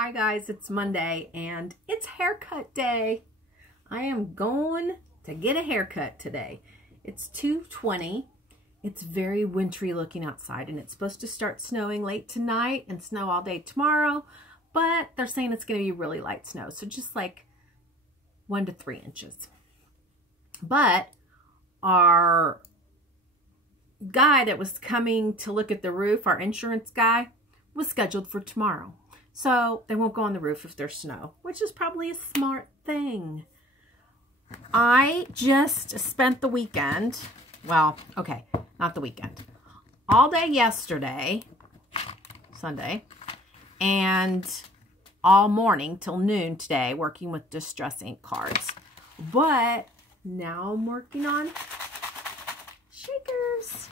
Hi guys, it's Monday and it's haircut day. I am going to get a haircut today. It's 2:20. It's very wintry looking outside and it's supposed to start snowing late tonight and snow all day tomorrow, but they're saying it's going to be really light snow, so just like 1 to 3 inches. But our guy that was coming to look at the roof, our insurance guy, was scheduled for tomorrow. So they won't go on the roof if there's snow, which is probably a smart thing. I just spent the weekend, well, okay, not the weekend, all day yesterday, Sunday, and all morning till noon today working with distress ink cards. But now I'm working on shakers.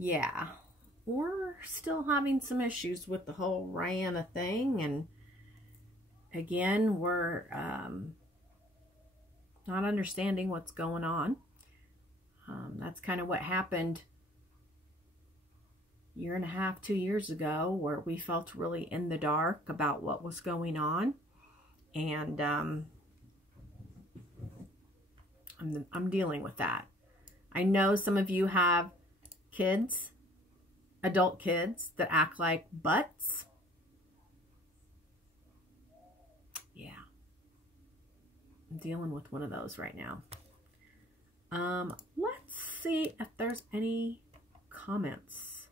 Yeah, we're still having some issues with the whole Rihanna thing, and again, we're not understanding what's going on. That's kind of what happened a year and a half, 2 years ago, where we felt really in the dark about what was going on, and I'm dealing with that. I know some of you have kids, adult kids, that act like butts. Yeah. I'm dealing with one of those right now. Let's see if there's any comments.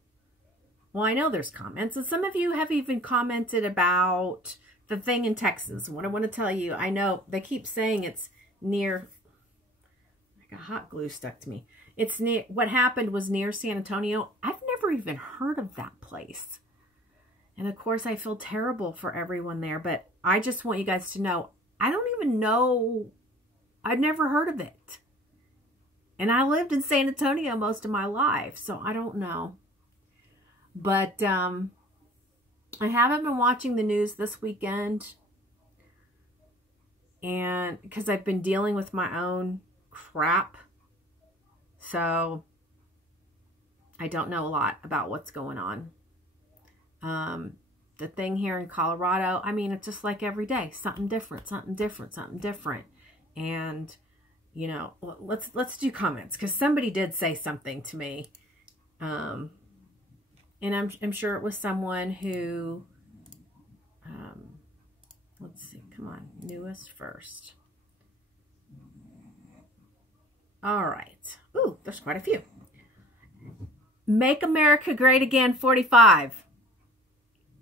Well, I know there's comments, and some of you have even commented about the thing in Texas. What I want to tell you, I know they keep saying it's near, like a hot glue stuck to me. It's near, what happened was near San Antonio. I've never even heard of that place. And of course, I feel terrible for everyone there, but I just want you guys to know, I don't even know, I've never heard of it. And I lived in San Antonio most of my life, so I don't know. But I haven't been watching the news this weekend, and because I've been dealing with my own crap. So I don't know a lot about what's going on. The thing here in Colorado, I mean, it's just like every day, something different, something different, something different. And, you know, let's do comments, because somebody did say something to me. And I'm sure it was someone who, let's see, come on, newest first. All right. Ooh, there's quite a few. Make America Great Again 45.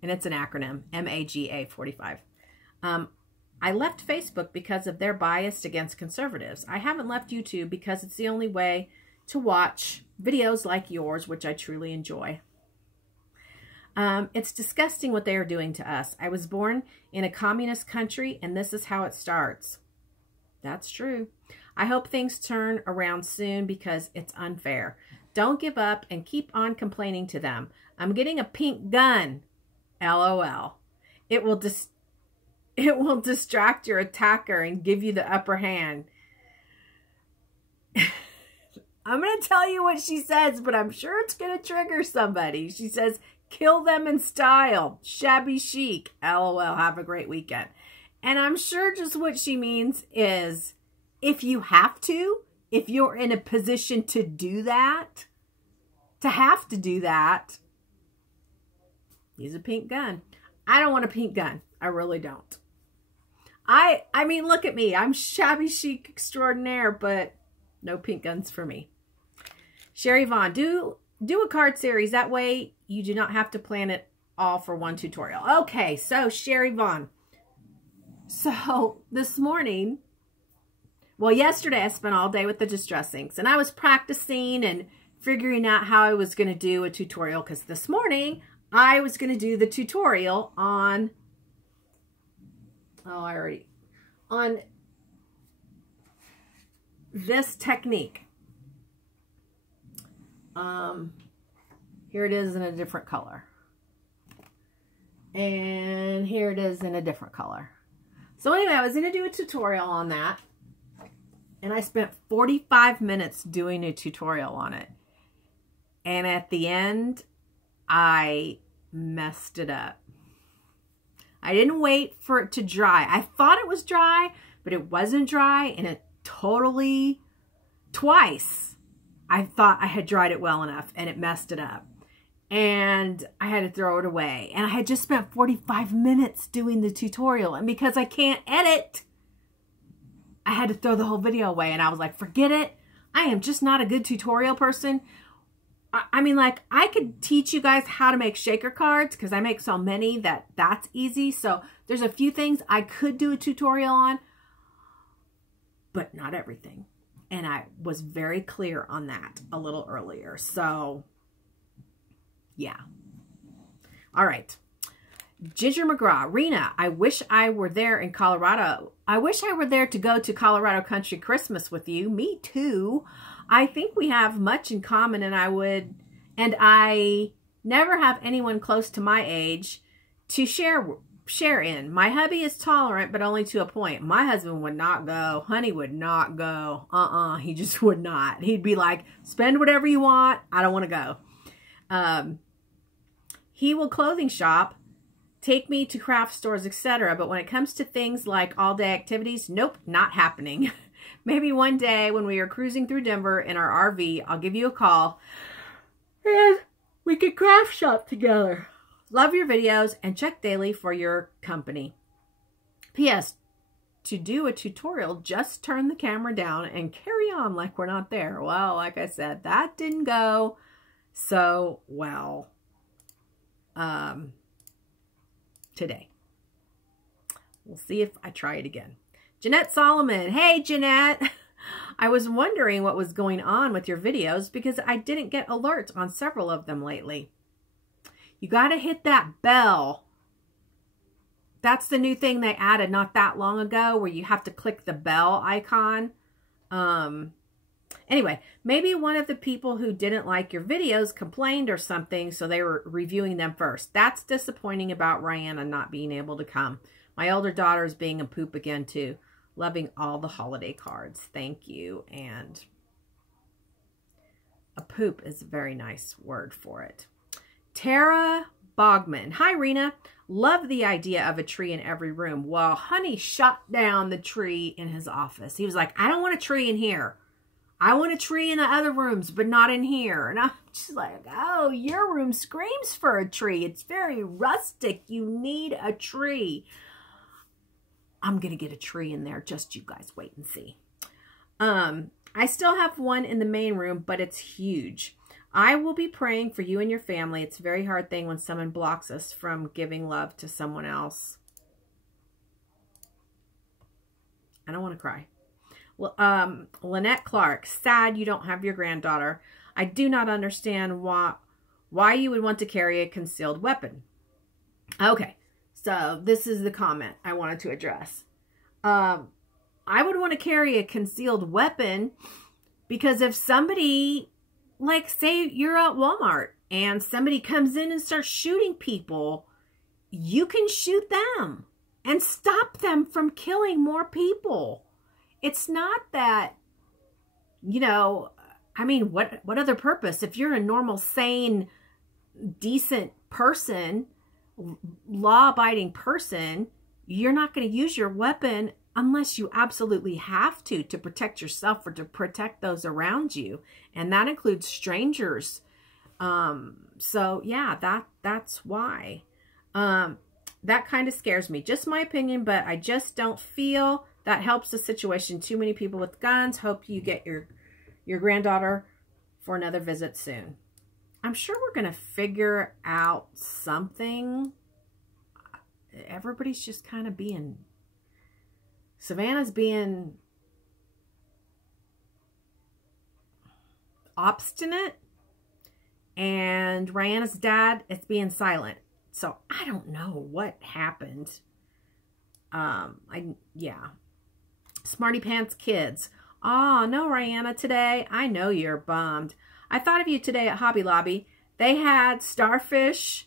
And it's an acronym, MAGA 45. I left Facebook because of their bias against conservatives. I haven't left YouTube because it's the only way to watch videos like yours, which I truly enjoy. It's disgusting what they are doing to us. I was born in a communist country, and this is how it starts. That's true. I hope things turn around soon because it's unfair. Don't give up and keep on complaining to them. I'm getting a pink gun. LOL. It will distract your attacker and give you the upper hand. I'm going to tell you what she says, but I'm sure it's going to trigger somebody. She says, kill them in style. Shabby chic. LOL. Have a great weekend. And I'm sure just what she means is, if you have to, if you're in a position to do that, to have to do that, use a pink gun. I don't want a pink gun. I really don't. I mean, look at me. I'm shabby chic extraordinaire, but no pink guns for me. Sherry Vaughn, do a card series. That way you do not have to plan it all for one tutorial. Okay, so Sherry Vaughn. So this morning, well, yesterday I spent all day with the distress inks, and I was practicing and figuring out how I was going to do a tutorial, because this morning I was going to do the tutorial on, on this technique. Here it is in a different color. And here it is in a different color. So anyway, I was going to do a tutorial on that. And I spent 45 minutes doing a tutorial on it. And at the end, I messed it up. I didn't wait for it to dry. I thought it was dry, but it wasn't dry. And it totally, twice, I thought I had dried it well enough and it messed it up. And I had to throw it away. And I had just spent 45 minutes doing the tutorial. And because I can't edit, I had to throw the whole video away. And I was like, forget it. I am just not a good tutorial person. I mean, like, I could teach you guys how to make shaker cards because I make so many that's easy. So there's a few things I could do a tutorial on, but not everything. And I was very clear on that a little earlier. So, yeah. All right. Ginger McGraw, Rena, I wish I were there in Colorado. I wish I were there to go to Colorado Country Christmas with you. Me too. I think we have much in common, and I never have anyone close to my age to share in. My hubby is tolerant, but only to a point. My husband would not go. Honey would not go. He just would not. He'd be like, spend whatever you want. I don't want to go. He will clothing shop, take me to craft stores, etc. But when it comes to things like all-day activities, nope, not happening. Maybe one day when we are cruising through Denver in our RV, I'll give you a call and we could craft shop together. Love your videos and check daily for your company. P.S. To do a tutorial, just turn the camera down and carry on like we're not there. Well, like I said, that didn't go so well today. We'll see if I try it again. Jeanette Solomon. Hey, Jeanette. I was wondering what was going on with your videos because I didn't get alerts on several of them lately. You got to hit that bell. That's the new thing they added not that long ago where you have to click the bell icon. Anyway, maybe one of the people who didn't like your videos complained or something, so they were reviewing them first. That's disappointing about Rihanna not being able to come. My older daughter is being a poop again, too. Loving all the holiday cards. Thank you. And a poop is a very nice word for it. Tara Bogman. Hi, Rena. Love the idea of a tree in every room. Well, honey shot down the tree in his office. He was like, I don't want a tree in here. I want a tree in the other rooms, but not in here. And I'm just like, oh, your room screams for a tree. It's very rustic. You need a tree. I'm going to get a tree in there. Just you guys wait and see. I still have one in the main room, but it's huge. I will be praying for you and your family. It's a very hard thing when someone blocks us from giving love to someone else. I don't want to cry. Lynette Clark, sad you don't have your granddaughter. I do not understand why you would want to carry a concealed weapon. Okay. So this is the comment I wanted to address. I would want to carry a concealed weapon because if somebody, like say you're at Walmart and somebody comes in and starts shooting people, you can shoot them and stop them from killing more people. It's not that, you know, I mean, what other purpose? If you're a normal, sane, decent person, law-abiding person, you're not going to use your weapon unless you absolutely have to protect yourself or to protect those around you. And that includes strangers. So yeah, that's why. That kind of scares me. Just my opinion, but I just don't feel that helps the situation. Too many people with guns. Hope you get your granddaughter for another visit soon. I'm sure we're going to figure out something. Everybody's just kind of being... Savannah's being obstinate. And Rihanna's dad is being silent. So I don't know what happened. Yeah. Smarty Pants Kids. Oh, no, Rihanna, today. I know you're bummed. I thought of you today at Hobby Lobby. They had starfish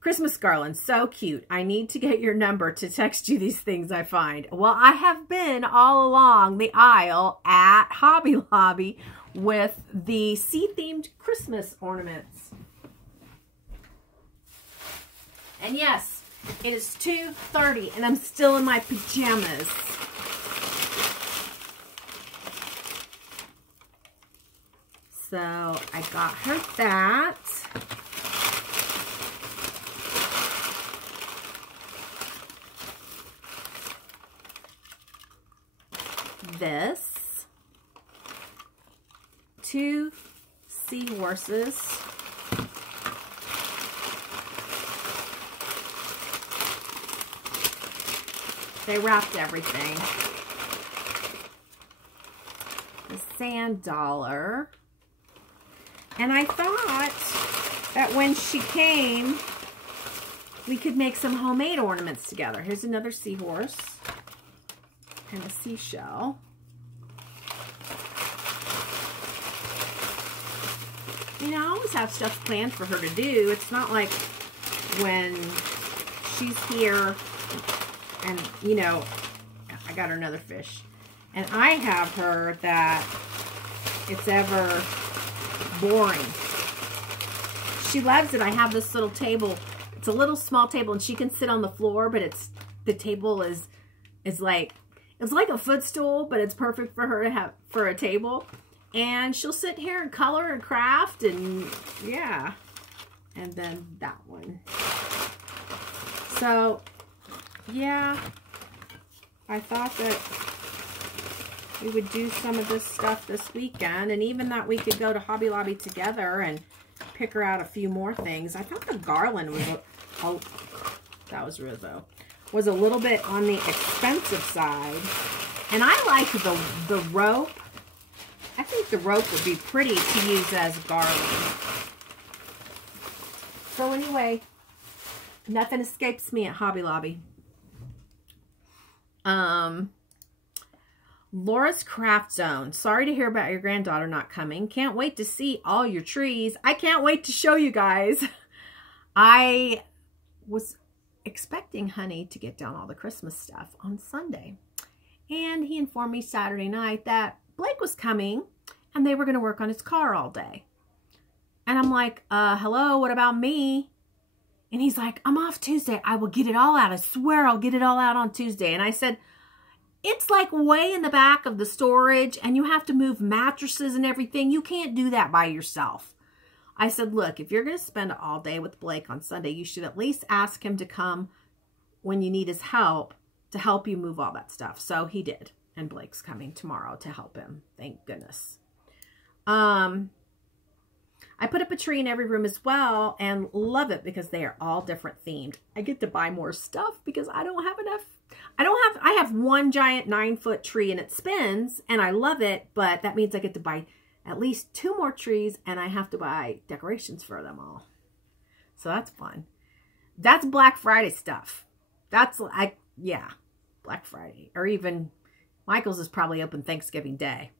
Christmas garlands. So cute. I need to get your number to text you these things I find. Well, I have been all along the aisle at Hobby Lobby with the sea-themed Christmas ornaments. And yes, it is 2:30 and I'm still in my pajamas. So I got her that. This. 2 seahorses. They wrapped everything. The sand dollar. And I thought that when she came, we could make some homemade ornaments together. Here's another seahorse and a seashell. You know, I always have stuff planned for her to do. It's not like when she's here and, you know, I got her another fish. And I have her that it's ever boring. She loves it. I have this little table. It's a little small table and she can sit on the floor, but the table is like, it's like a footstool, but it's perfect for her to have for a table. And she'll sit here and color and craft and yeah. And then that one. So, yeah. I thought that we would do some of this stuff this weekend. And even that we could go to Hobby Lobby together and pick her out a few more things. I thought the garland was, that was Rizzo, was a little bit on the expensive side. And I like the rope. I think the rope would be pretty to use as garland. So anyway, nothing escapes me at Hobby Lobby. Laura's Craft Zone. Sorry to hear about your granddaughter not coming. Can't wait to see all your trees. I can't wait to show you guys. I was expecting Honey to get down all the Christmas stuff on Sunday. And he informed me Saturday night that Blake was coming and they were going to work on his car all day. And I'm like, hello, what about me? And he's like, I'm off Tuesday. I will get it all out. I swear I'll get it all out on Tuesday. And I said, it's like way in the back of the storage and you have to move mattresses and everything. You can't do that by yourself. I said, look, if you're going to spend all day with Blake on Sunday, you should at least ask him to come when you need his help to help you move all that stuff. So he did. And Blake's coming tomorrow to help him. Thank goodness. I put up a tree in every room as well and love it because they are all different themed. I get to buy more stuff because I don't have enough. I have one giant 9-foot tree and it spins and I love it, but that means I get to buy at least 2 more trees and I have to buy decorations for them all. So that's fun. That's Black Friday stuff. That's like, yeah, Black Friday. Or even Michael's is probably open Thanksgiving Day.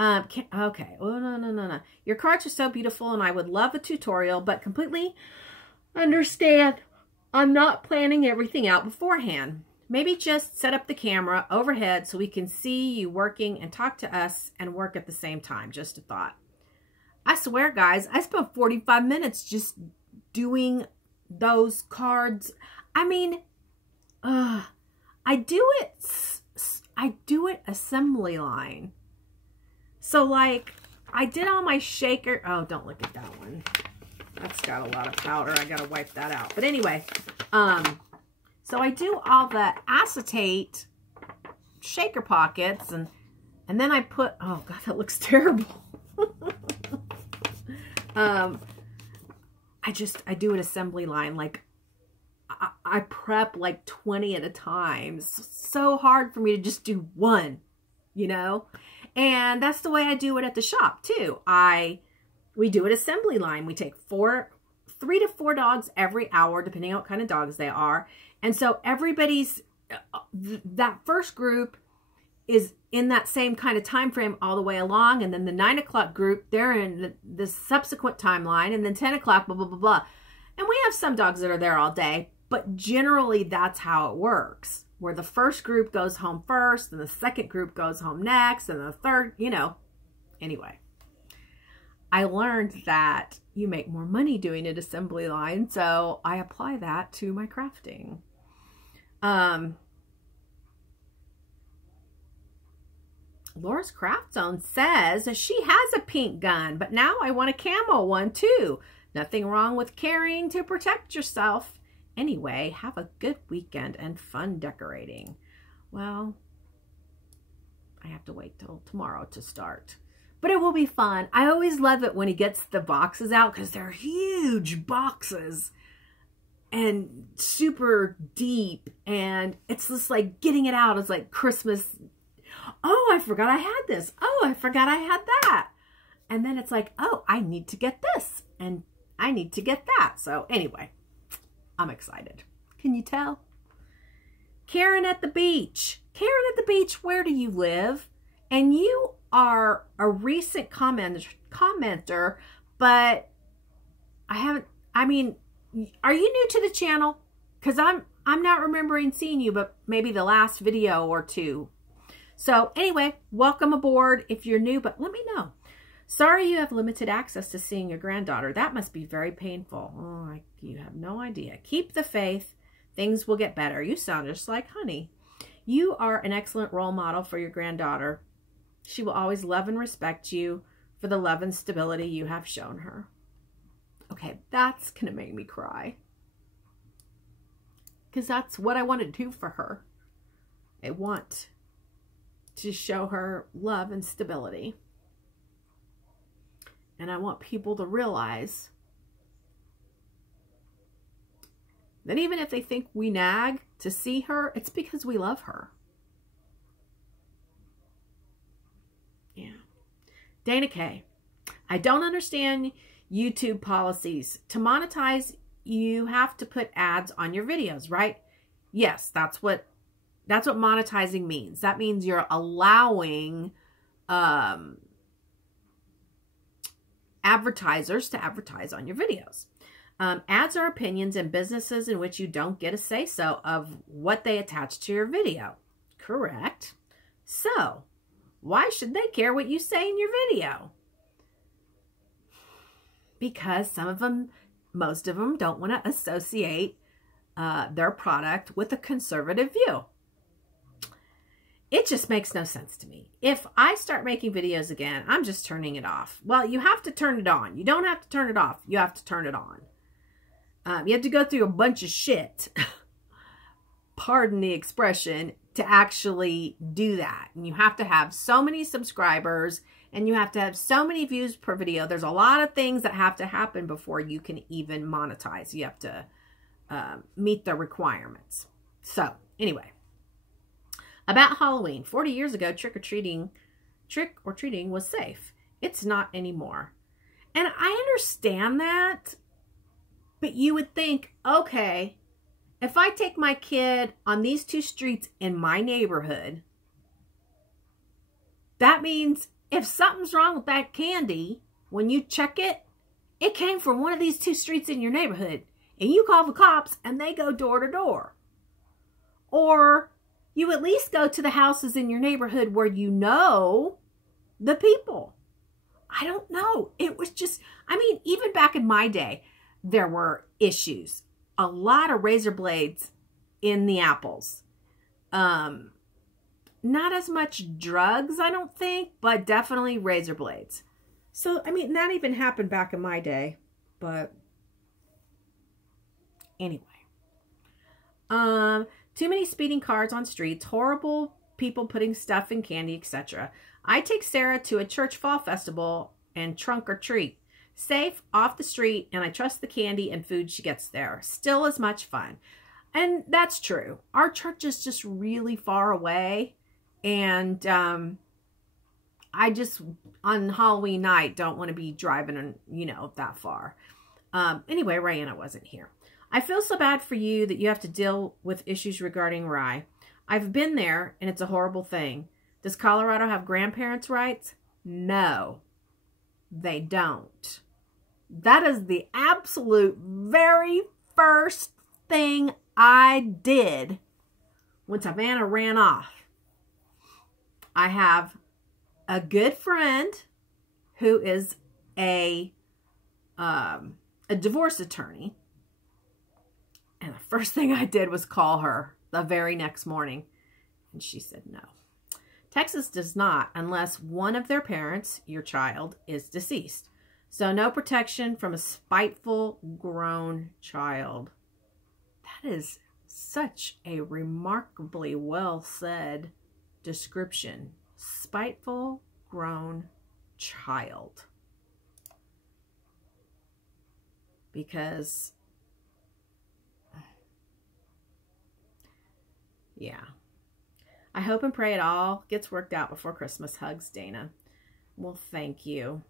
Okay. Oh, no. Your cards are so beautiful and I would love a tutorial, but completely understand I'm not planning everything out beforehand. Maybe just set up the camera overhead so we can see you working and talk to us and work at the same time. Just a thought. I swear, guys, I spent 45 minutes just doing those cards. I mean, I do it assembly line. So, like, I did all my shaker. Oh, don't look at that one. That's got a lot of powder. I got to wipe that out. But anyway, so I do all the acetate shaker pockets. And then I put, oh, God, that looks terrible. I do an assembly line. Like, I prep like 20 at a time. It's so hard for me to just do one, you know? And that's the way I do it at the shop too. We do an assembly line. We take 3 to 4 dogs every hour, depending on what kind of dogs they are. And so everybody's, that first group is in that same kind of time frame all the way along. And then the 9 o'clock group, they're in the subsequent timeline. And then 10 o'clock, blah, blah, blah, blah. And we have some dogs that are there all day. But generally, that's how it works. Where the first group goes home first, and the second group goes home next, and the third, you know. Anyway. I learned that you make more money doing an assembly line, so I apply that to my crafting. Laura's Craft Zone says she has a pink gun, but now I want a camo one too. Nothing wrong with carrying to protect yourself. Anyway, have a good weekend and fun decorating. Well, I have to wait till tomorrow to start. But it will be fun. I always love it when he gets the boxes out because they're huge boxes and super deep. And it's just like getting it out is like Christmas. Oh, I forgot I had this. Oh, I forgot I had that. And then it's like, oh, I need to get this. And I need to get that. So anyway, I'm excited. Can you tell? Karen at the beach. Karen at the beach, where do you live? And you are a recent commenter, but are you new to the channel? Because I'm not remembering seeing you, but maybe the last video or two. So anyway, welcome aboard if you're new, but let me know. Sorry you have limited access to seeing your granddaughter. That must be very painful. Oh, you have no idea. Keep the faith. Things will get better. You sound just like honey. You are an excellent role model for your granddaughter. She will always love and respect you for the love and stability you have shown her. Okay, that's going to make me cry. Because that's what I want to do for her. I want to show her love and stability. And I want people to realize that even if they think we nag to see her, it's because we love her. Yeah. Dana K. I don't understand YouTube policies. To monetize, you have to put ads on your videos, right? Yes, that's what monetizing means. That means you're allowing advertisers to advertise on your videos. Ads are opinions and businesses in which you don't get a say-so of what they attach to your video. Correct. So, why should they care what you say in your video? Because most of them don't want to associate their product with a conservative view. It just makes no sense to me. If I start making videos again, I'm just turning it off. Well, you have to turn it on. You don't have to turn it off. You have to turn it on. You have to go through a bunch of shit, pardon the expression, to actually do that. And you have to have so many subscribers and you have to have so many views per video. There's a lot of things that have to happen before you can even monetize. You have to meet the requirements. So anyway, about Halloween, 40 years ago, trick or treating was safe. It's not anymore. And I understand that. But you would think, okay, if I take my kid on these two streets in my neighborhood, that means if something's wrong with that candy, when you check it, it came from one of these two streets in your neighborhood. And you call the cops and they go door to door. Or you at least go to the houses in your neighborhood where you know the people. I don't know. It was just, even back in my day, there were issues. A lot of razor blades in the apples. Not as much drugs, I don't think, but definitely razor blades. So, that even happened back in my day. But anyway. Too many speeding cars on streets. Horrible people putting stuff in candy, etc. I take Sarah to a church fall festival and trunk or treat. Safe, off the street, and I trust the candy and food she gets there. Still as much fun. And that's true. Our church is just really far away. And I just, on Halloween night, don't want to be driving, that far. Anyway, Rayanna wasn't here. I feel so bad for you that you have to deal with issues regarding rye. I've been there, and it's a horrible thing. Does Colorado have grandparents' rights? No. They don't. That is the absolute very first thing I did when Savannah ran off. I have a good friend who is a divorce attorney. And the first thing I did was call her the very next morning. And she said no. Texas does not unless one of their parents, your child, is deceased. So no protection from a spiteful grown child. That is such a remarkably well said description. Spiteful grown child. Because, yeah. I hope and pray it all gets worked out before Christmas. Hugs, Dana. Well, thank you.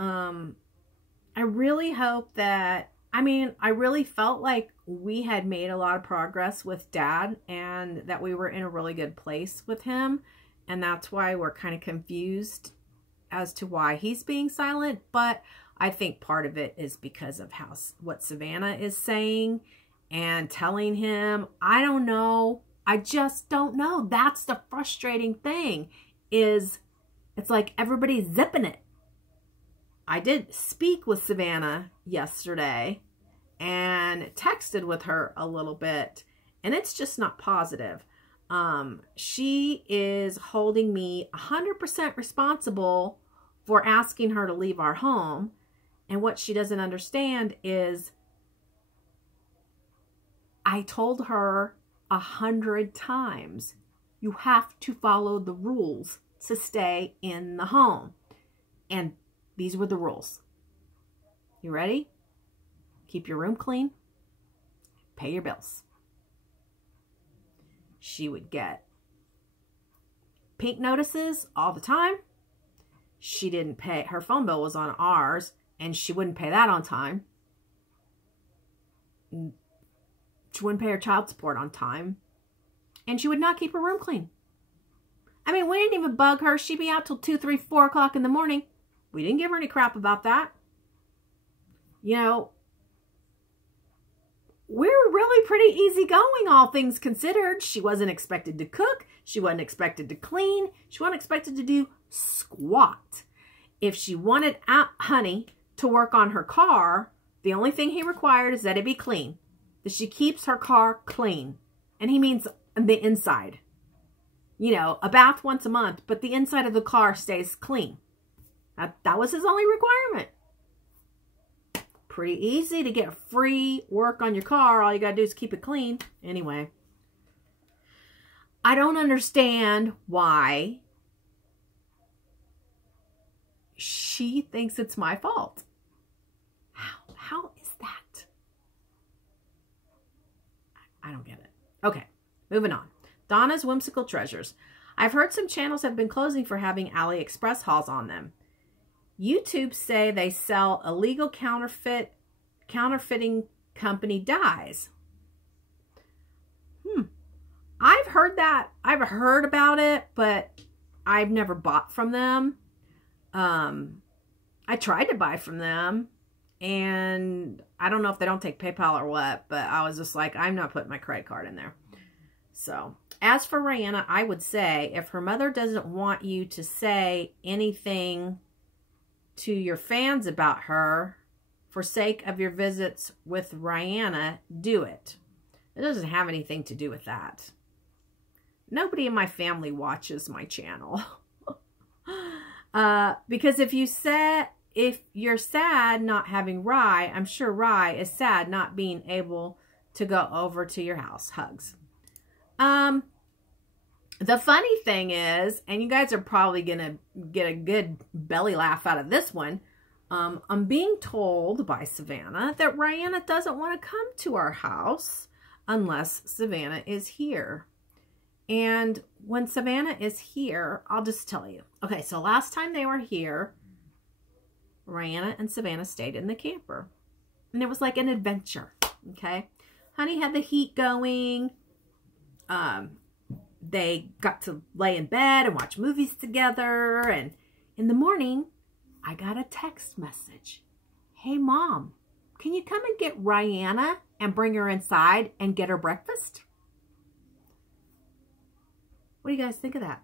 I really hope that, I really felt like we had made a lot of progress with Dad and that we were in a really good place with him. And that's why we're kind of confused as to why he's being silent. But I think part of it is because of what Savannah is saying and telling him. I don't know. I just don't know. That's the frustrating thing, is it's like everybody's zipping it. I did speak with Savannah yesterday and texted with her a little bit, and it's just not positive. She is holding me 100% responsible for asking her to leave our home. And what she doesn't understand is I told her 100 times, you have to follow the rules to stay in the home. And these were the rules. You ready? Keep your room clean. Pay your bills. She would get pink notices all the time. She didn't pay. Her phone bill was on ours, and she wouldn't pay that on time. She wouldn't pay her child support on time. And she would not keep her room clean. We didn't even bug her. She'd be out till 2, 3, 4 o'clock in the morning. We didn't give her any crap about that. We're really pretty easygoing, all things considered. She wasn't expected to cook. She wasn't expected to clean. She wasn't expected to do squat. If she wanted Honey to work on her car, the only thing he required is that it be clean. That she keeps her car clean. And he means the inside. A bath once a month, but the inside of the car stays clean. That was his only requirement. Pretty easy to get free work on your car. All you got to do is keep it clean. Anyway, I don't understand why she thinks it's my fault. How is that? I don't get it. Okay, moving on. Donna's Whimsical Treasures. I've heard some channels have been closing for having AliExpress hauls on them. YouTube say they sell illegal counterfeiting company dyes. I've heard that. I've heard about it, but I've never bought from them. I tried to buy from them, and I don't know if they don't take PayPal or what, but I was just like, I'm not putting my credit card in there. So, as for Rihanna, I would say if her mother doesn't want you to say anything to your fans about her for sake of your visits with Rihanna, do it. It doesn't have anything to do with that. Nobody in my family watches my channel. Because if you're sad not having Rye, I'm sure Rye is sad not being able to go over to your house. Hugs. The funny thing is, and you guys are probably going to get a good belly laugh out of this one. I'm being told by Savannah that Rihanna doesn't want to come to our house unless Savannah is here. And when Savannah is here, I'll just tell you. Okay, so last time they were here, Rihanna and Savannah stayed in the camper. And it was like an adventure, okay? Honey had the heat going. They got to lay in bed and watch movies together. And in the morning, I got a text message. Hey, Mom, can you come and get Rihanna and bring her inside and get her breakfast? What do you guys think of that?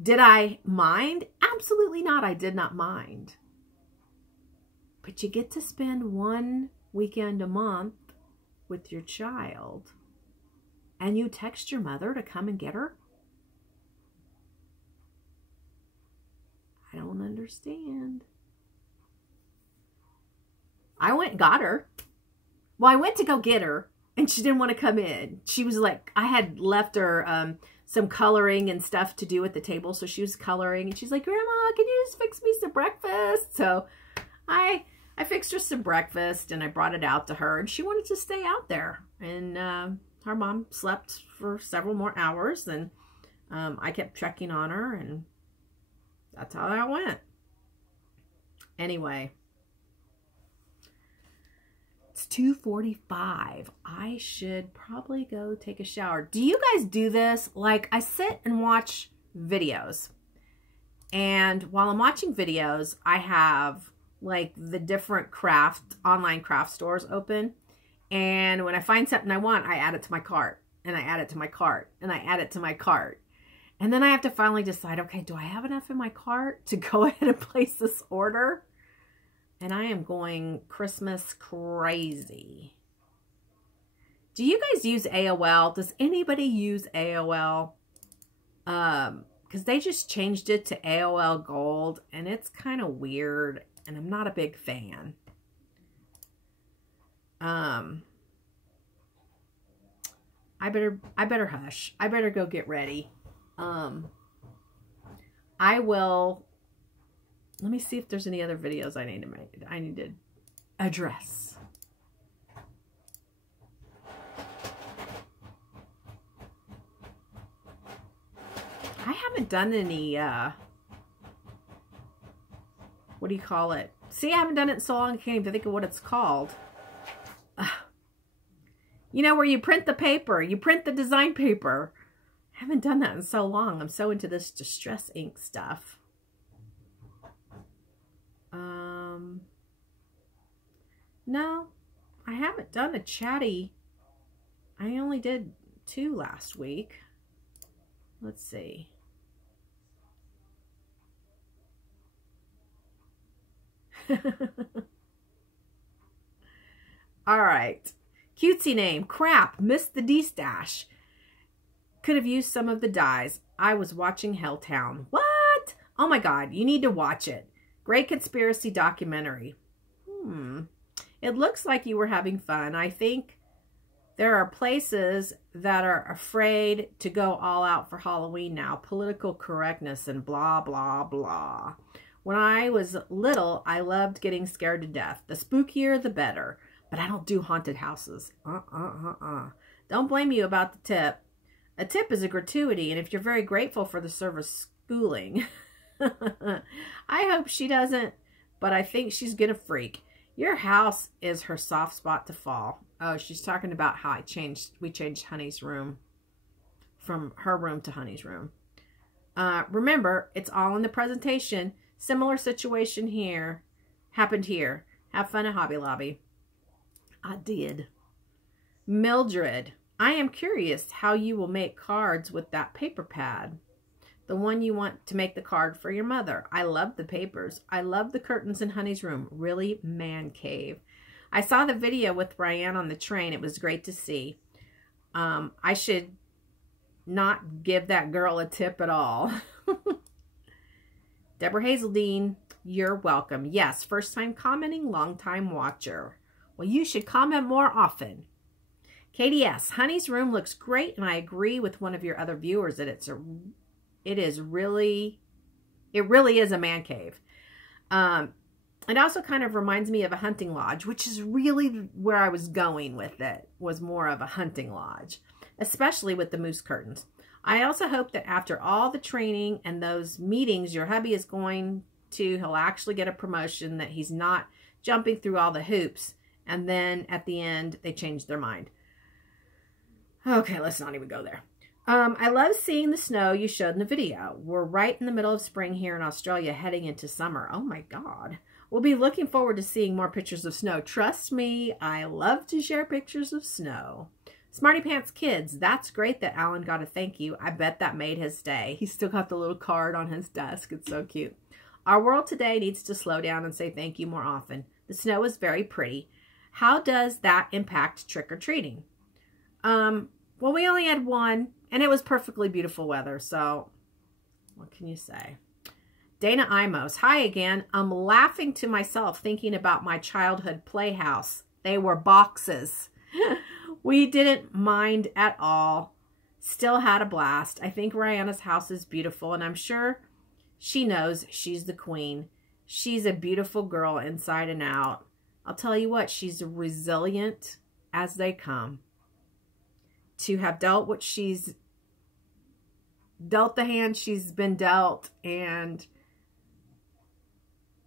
Did I mind? Absolutely not. I did not mind. But you get to spend one weekend a month with your child, and you text your mother to come and get her? I don't understand. I went and got her. Well, I went to go get her, and she didn't want to come in. She was like, I had left her some coloring and stuff to do at the table, so she was coloring, and she's like, Grandma, can you just fix me some breakfast? So I fixed her some breakfast, and I brought it out to her, and she wanted to stay out there. And her mom slept for several more hours, and I kept checking on her, and that's how that went. Anyway, it's 2:45. I should probably go take a shower. Do you guys do this? Like, I sit and watch videos, and while I'm watching videos, I have like the different online craft stores open, and when I find something I want, I add it to my cart, and I add it to my cart, and I add it to my cart. And then I have to finally decide, okay, do I have enough in my cart to go ahead and place this order? And I am going Christmas crazy. Do you guys use AOL? Does anybody use AOL? Because they just changed it to AOL Gold, and it's kind of weird, and I'm not a big fan. I better hush. I better go get ready. I will, let me see if there's any other videos I need to make. I need to address. I haven't done any, what do you call it? See, I haven't done it in so long, I can't even think of what it's called. You know, where you print the paper, you print the design paper. I haven't done that in so long. I'm so into this distress ink stuff. No, I haven't done a chatty. I only did 2 last week. Let's see. All right. Cutesy name. Crap. Missed the D-stash. Could have used some of the dyes. I was watching Helltown. What? Oh my God. You need to watch it. Great conspiracy documentary. It looks like you were having fun. I think there are places that are afraid to go all out for Halloween now. Political correctness and blah, blah, blah. When I was little, I loved getting scared to death. The spookier, the better. But I don't do haunted houses. Don't blame you about the tip. A tip is a gratuity, and if you're very grateful for the service schooling. I hope she doesn't, but I think she's gonna freak. Your house is her soft spot to fall. Oh, she's talking about how we changed Honey's room from her room to Honey's room. Remember, it's all in the presentation. Similar situation here. Happened here. Have fun at Hobby Lobby. I did. Mildred, I am curious how you will make cards with that paper pad. The one you want to make the card for your mother. I love the papers. I love the curtains in Honey's room. Really man cave. I saw the video with Ryan on the train. It was great to see. I should not give that girl a tip at all. Deborah Hazeldine, you're welcome. Yes, first time commenting, long time watcher. Well, you should comment more often. KDS, Honey's room looks great, and I agree with one of your other viewers that it really is a man cave. It also kind of reminds me of a hunting lodge, which is really where I was going with it, was more of a hunting lodge, especially with the moose curtains. I also hope that after all the training and those meetings, your hubby is going to, he'll actually get a promotion, that he's not jumping through all the hoops, and then at the end, they change their mind. Okay, let's not even go there. I love seeing the snow you showed in the video. We're right in the middle of spring here in Australia, heading into summer. Oh my God. We'll be looking forward to seeing more pictures of snow. Trust me, I love to share pictures of snow. Smarty Pants Kids, that's great that Alan got a thank you. I bet that made his day. He still got the little card on his desk. It's so cute. Our world today needs to slow down and say thank you more often. The snow is very pretty. How does that impact trick-or-treating? Well, we only had one, and it was perfectly beautiful weather, so what can you say? Dana Imos, hi again. I'm laughing to myself thinking about my childhood playhouse. They were boxes. We didn't mind at all. Still had a blast. I think Rihanna's house is beautiful, and I'm sure she knows she's the queen. She's a beautiful girl inside and out. I'll tell you what, she's resilient as they come. To have dealt what she's dealt, the hand she's been dealt, and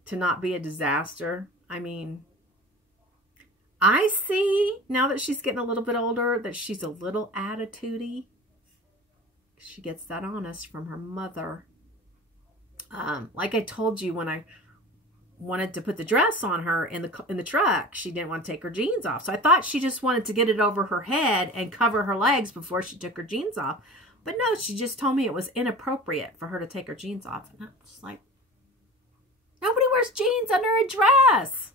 to not be a disaster. I mean, I see, now that she's getting a little bit older, that she's a little attitude-y. She gets that honest from her mother. Like I told you, when I wanted to put the dress on her in the truck, she didn't want to take her jeans off. So I thought she just wanted to get it over her head and cover her legs before she took her jeans off. But no, she just told me it was inappropriate for her to take her jeans off. And I was just like, nobody wears jeans under a dress.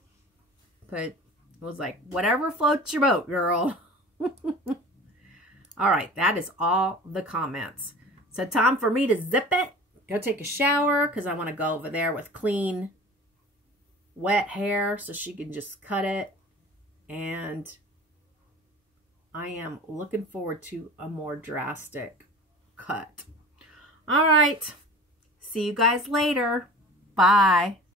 But was like, whatever floats your boat, girl. All right, that is all the comments. So time for me to zip it, go take a shower, because I want to go over there with clean, wet hair so she can just cut it. And I am looking forward to a more drastic cut. All right, see you guys later. Bye.